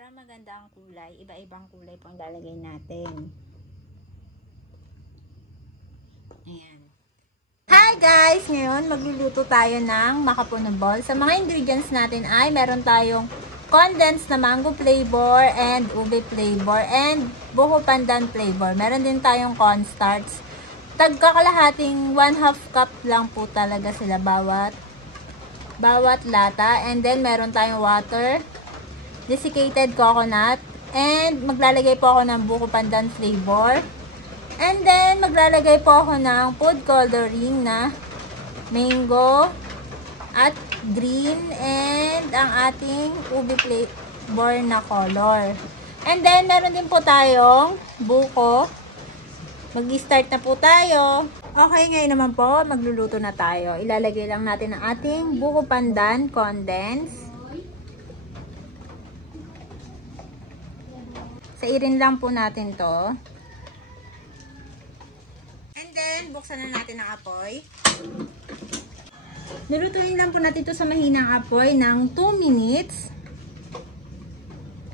Para maganda ang kulay, iba-ibang kulay po ang lalagay natin. Ayan. Hi guys! Ngayon, magluluto tayo ng makapuno ball. Sa mga ingredients natin ay meron tayong condensed na mango flavor and ube flavor and buko pandan flavor. Meron din tayong cornstarch. Tagkakalahating 1/2 cup lang po talaga sila bawat lata. And then, meron tayong water, desiccated coconut, and maglalagay po ako ng buko pandan flavor. And then, maglalagay po ako ng food coloring na mango at green and ang ating ube flavor na color. And then, meron din po tayong buko. Mag-start na po tayo. Okay, ngayon naman po, magluluto na tayo. Ilalagay lang natin ang ating buko pandan condense. Sairin lang po natin to. And then, buksan na natin ang apoy. Nilutuin lang po natin ito sa mahinang apoy ng 2 minutes.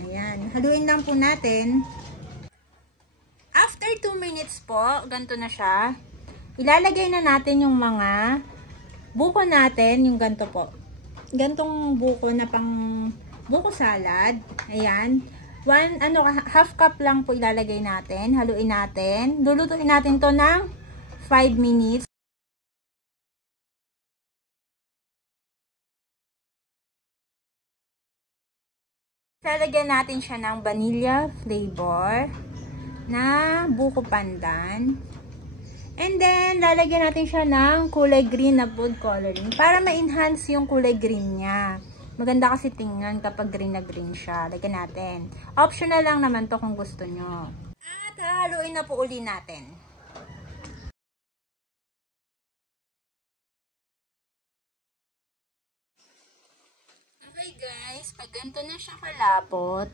Ayan. Haluin lang po natin. After 2 minutes po, ganito na siya. Ilalagay na natin yung mga buko natin, yung ganito po. Gantong buko na pang buko salad. Ayan. Half cup lang po ilalagay natin. Haluin natin. Lulutuin natin to ng 5 minutes. Lalagyan natin siya ng vanilla flavor na buko pandan. And then, lalagyan natin siya ng kulay green na food coloring para ma-enhance yung kulay green niya. Maganda kasi tingnan kapag green na green siya. Lagyan natin. Optional lang naman to kung gusto nyo. At haluin na po uli natin. Okay guys, pag ganito na siya kalapot,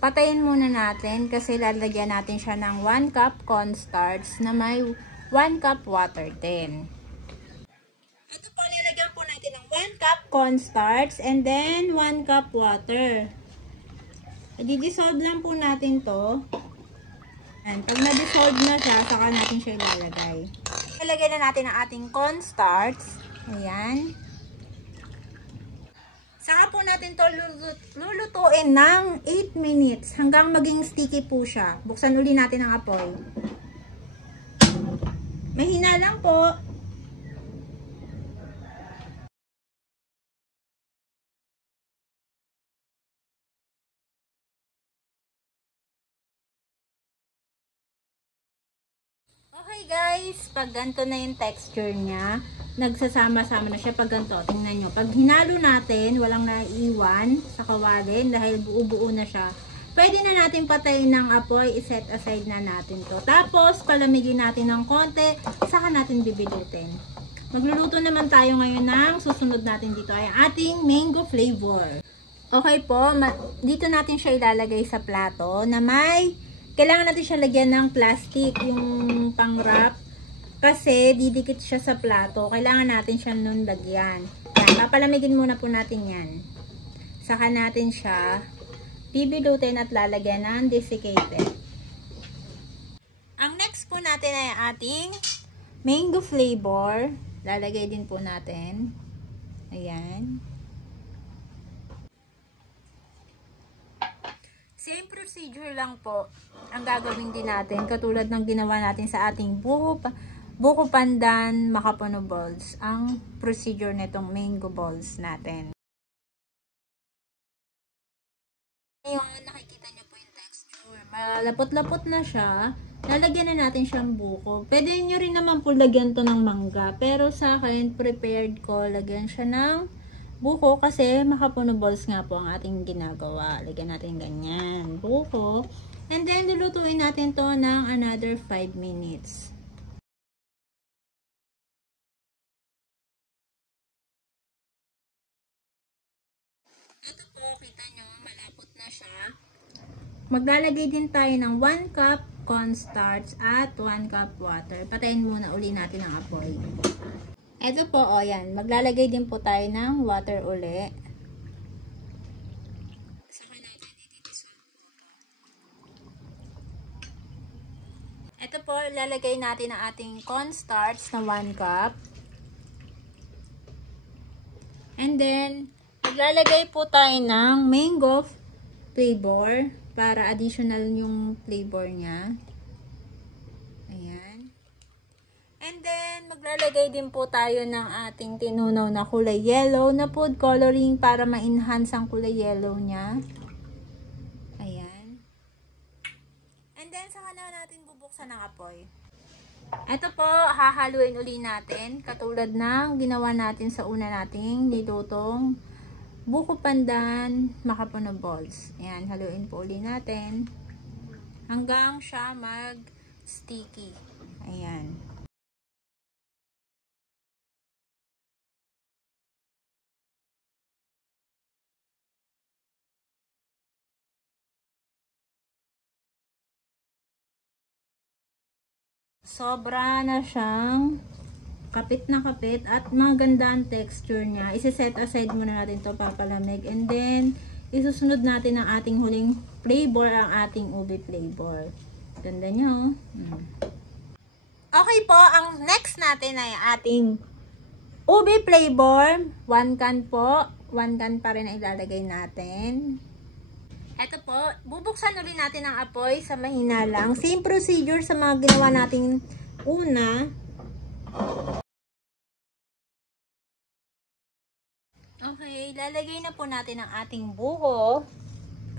patayin muna natin kasi lalagyan natin siya ng 1 cup cornstarch na may 1 cup water din. Ito po, nilagyan po natin ng 1 cup cornstarch and then 1 cup water. I-dissolve lang po natin to. And pag na-dissolve na siya, saka natin siya ilalagay. Ilalagay na natin ang ating cornstarch. Ayan. Saka po natin to lulutuin ng 8 minutes hanggang maging sticky po siya. Buksan uli natin ang apoy. Mahina lang po. Okay guys, pag ganito na yung texture niya, nagsasama-sama na siya pag ganito. Tingnan nyo. Pag hinalo natin, walang naiiwan sa kawali dahil buo-buo na siya. Pwede na natin patayin ng apoy, iset aside na natin to. Tapos, palamigin natin ng konti, saka natin bibilutin. Magluluto naman tayo ngayon ng susunod natin dito ay ating mango flavor. Okay po, dito natin siya ilalagay sa plato na kailangan natin siya lagyan ng plastic, yung pang-wrap. Kasi didikit siya sa plato. Kailangan natin siya nun lagyan. Yan, papalamigin muna po natin yan. Saka natin siya bibilutin at lalagyan ng desiccated. Ang next po natin ay ating mango flavor. Lalagay din po natin. Ayan. Same procedure lang po ang gagawin din natin. Katulad ng ginawa natin sa ating buko pandan makapuno balls. Ang procedure nitong mango balls natin. Ngayon, nakikita nyo po yung texture. Malapot-lapot na siya. Lalagyan na natin siyang buko. Pwede nyo rin naman po lagyan to ng mangga. Pero sa akin, prepared ko, lagyan siya ng buko kasi makapuno balls nga po ang ating ginagawa. Lagyan natin ganyan. Buko. And then, lulutuin natin to ng another 5 minutes. Ito po, kita nyo, malapot na siya. Maglalagay din tayo ng 1 cup cornstarch at 1 cup water. Patayin muna uli natin ang apoy. Ito po, o yan. Maglalagay din po tayo ng water uli. Saka natin Ito po, lalagay natin ang ating cornstarch na 1 cup. And then, maglalagay po tayo ng mango flavor para additional yung flavor niya. Ayan. And then, maglalagay din po tayo ng ating tinunaw na kulay yellow na food coloring para ma-enhance ang kulay yellow niya. Ayan. And then, saka na natin bubuksan ang apoy. Ito po, hahaluin uli natin. Katulad ng ginawa natin sa una nating nilutong buko pandan makapuno balls. Ayan, haluin po uli natin. Hanggang siya mag-sticky. Ayan. Sobra na siyang kapit na kapit at maganda ang texture niya. Isi-set aside muna natin to papalamig. And then, isusunod natin ang ating huling flavor, ang ating ube flavor. Ganda niya, oh. Okay po, ang next natin ay ating ube flavor. 1 can po. 1 can pa rin ang ilalagay natin. Ito po, bubuksan ulit natin ang apoy sa mahina lang. Same procedure sa mga ginawa natin una. Okay, lalagay na po natin ang ating buko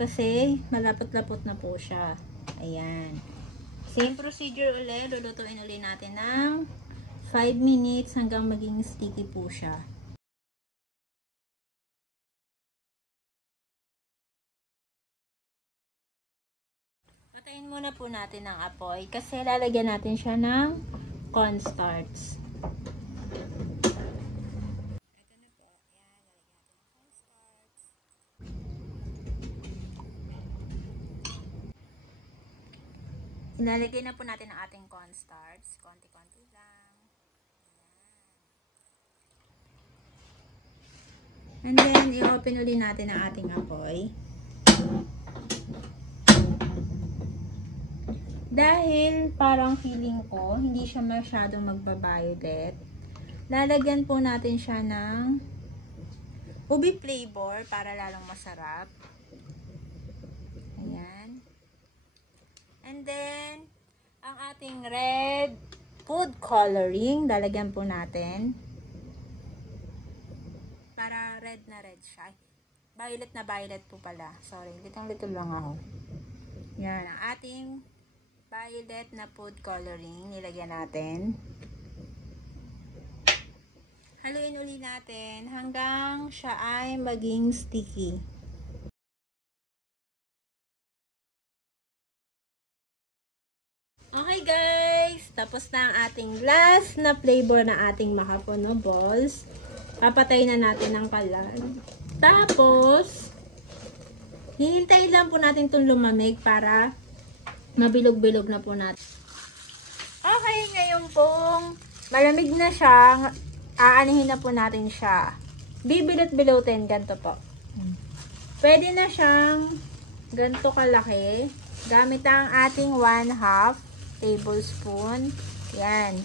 kasi malapot-lapot na po siya. Ayan. Same procedure ulit, lulutuin ulit natin ng 5 minutes hanggang maging sticky po siya. Patayin muna po natin ang apoy kasi lalagyan natin siya ng cornstarch. Ito na po. Ayan, lalagyan natin ng cornstarch. Ilalagay na po natin ang ating cornstarch. Konti-konti lang. Ayan. And then, i-open ulit natin ang ating apoy. Dahil parang feeling ko, hindi siya masyadong magba-violet, lalagyan po natin siya ng ube flavor para lalong masarap. Ayan. And then, ang ating red food coloring, lalagyan po natin. Para red na red siya. Violet na violet po pala. Sorry, litong-litong lang ako. Yan, ang ating violet na food coloring, nilagyan natin. Haluin ulit natin hanggang siya ay maging sticky. Okay guys, tapos na ang ating last na flavor na ating makapuno balls. Papatay na natin ang kalan. Tapos, hihintayin lang po natin itong lumamig para mabilog-bilog na po natin. Okay, ngayon pong malamig na siya, aanihin na po natin siya. Bibilot-bilotin, ganito po. Pwede na siyang ganito kalaki. Gamit ang ating 1/2 tablespoon. Yan.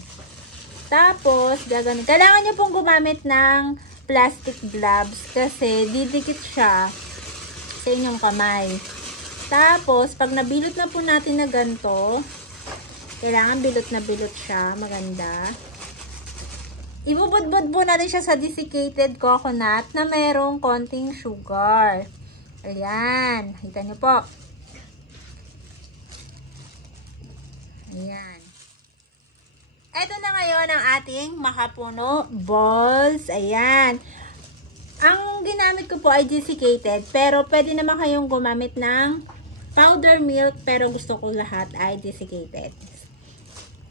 Tapos, kailangan nyo pong gumamit ng plastic gloves kasi didikit siya sa inyong kamay. Tapos, pag nabilot na po natin na ganito, kailangan bilot na bilot siya. Maganda. Ibubudbud po natin siya sa desiccated coconut na merong konting sugar. Ayan. Kita nyo po. Ayan. Ito na ngayon ang ating makapuno balls. Ayan. Ang ginamit ko po ay desiccated, pero pwede naman kayong gumamit ng powder milk, pero gusto ko lahat ay desiccated.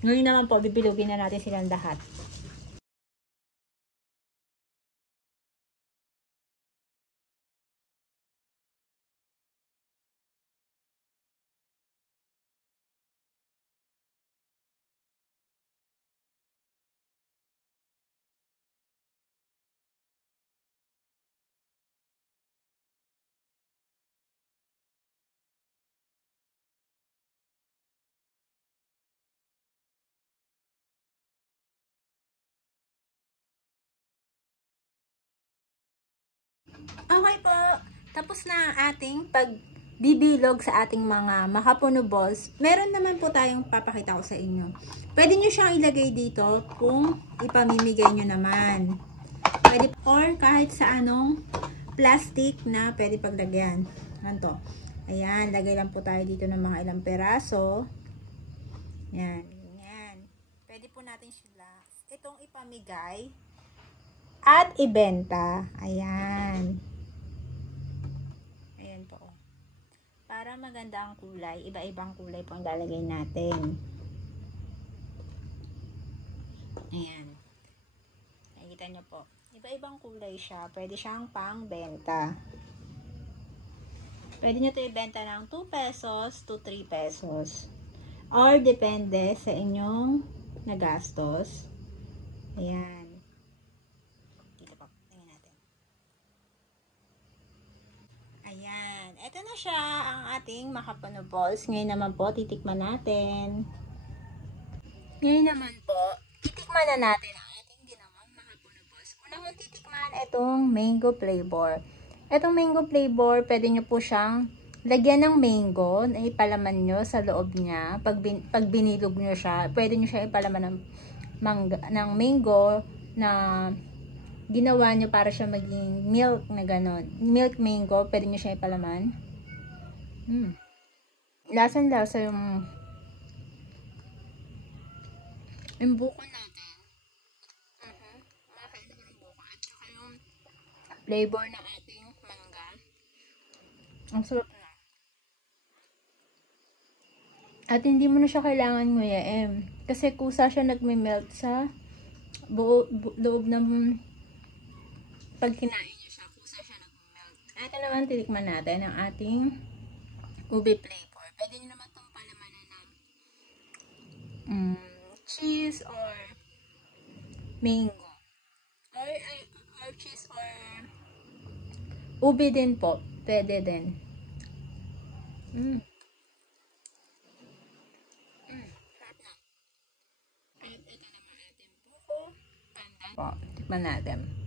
Ngayon naman po, bibilugin na natin silang lahat. Tapos na ang ating pagbibilog sa ating mga makapuno balls. Meron naman po tayong papakita ko sa inyo. Pwede nyo siyang ilagay dito kung ipamimigay nyo naman. Pwede, or kahit sa anong plastic na pwede paglagyan. Ganito. Ayan, lagay lang po tayo dito ng mga ilang peraso. Yan, yan. Pwede po natin sila itong ipamigay at ibenta. Ayan. Ayan po. Para maganda ang kulay, iba-ibang kulay po ang lalagay natin. Ayan. Nakikita nyo po. Iba-ibang kulay siya. Pwede siyang pang-benta. Pwede nyo ito ibenta ng 2 pesos to 3 pesos. Or depende sa inyong nagastos. Ayan. Dito pa. Tingnan natin. Ayan. Ito na siya ang ating makapuno balls. Ngayon naman po, titikman natin. Ngayon naman po, titikman na natin ang ating ginawang makapuno balls. Una kong titikman itong mango flavor. Itong mango flavor, pwede nyo po siyang lagyan ng mango na ipalaman nyo sa loob niya. Pag binilog nyo siya, pwede nyo siya ipalaman ng mango na ginawa nyo para siya maging milk na ganon. Milk mango, pwede nyo siya ipalaman. Lasang-lasa yung buko natin. Makakain naman yung buko. At saka yung flavor ng ating mangga. Ang sarap na. At hindi mo na siya kailangan nguyain. Kasi kusa siya nagme-melt sa loob ng pag kinain niyo siya. Kusa siya nagme-melt. Ito naman titikman natin ang ating ube flavor. Pwede nyo naman itong palamanan ng cheese or mango. Or cheese or ube din po. Pwede din. Sarap na. At ito naman ating buko. Pandan. Po, tikman natin.